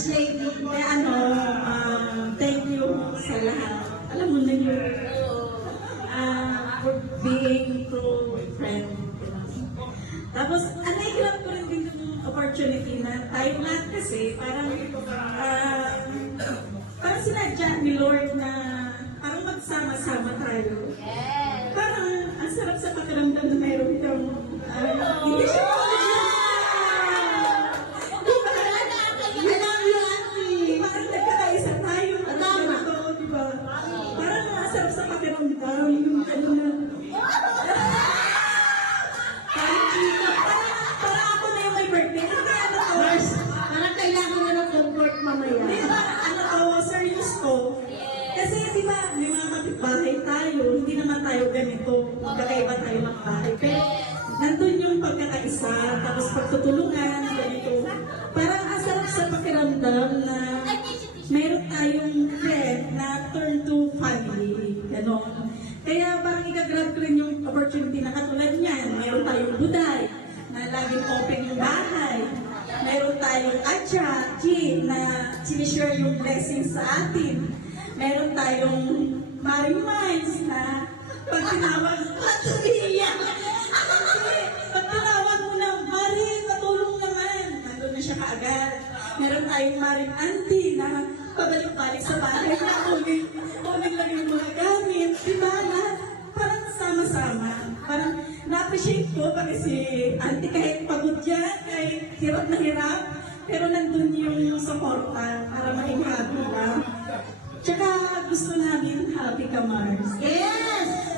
First lady. Thank you sa lahat. Alam mo na yun, for being true friend. Tapos, hirap ko rin din yung opportunity na tayo lahat kasi parang sinadya ni Lord na parang magsama-sama tayo. Yes. Parang ang sarap sa pakiramdam na mayroon kang hindi siya parang nagkakaisa tayo. Diba? Parang ang sarap sa pakiramdam yung parang ako na yung may birthday. Nurse, parang kailangan na ng comfort mamaya. Serious ko. Kasi di ba, may mga kapitbahay tayo, hindi naman tayo ganito, magkakaiba tayo ng bahay. Pero nandun yung pagkakaisa, tapos pagtutulungan, ganito. Parang asarap sa pakiramdam na meron tayong friend na turn to family. Ganon. Kaya parang ikagrab ko rin yung opportunity na katulad niyan. Meron tayong buday, na laging open yung bahay. Meron tayong Atcha, Kim, na sinishare yung blessings sa atin. Meron tayong Maring Minds na pag tinawag, patuliyan. Pag tinawag mo na, Maring, patulong naman. Nandun na siya kaagad. Meron tayong Maring Auntie na pabalik-balik sa bahay na kunin lang yung mga gamit. Diba? Parang sama-sama. Parang na-appreciate ko pati si Auntie kahit pagod yan, kahit hirap na hirap, pero nandun yung suporta para maging happy lang. Tsaka gusto namin happy ka, Mars. Yes!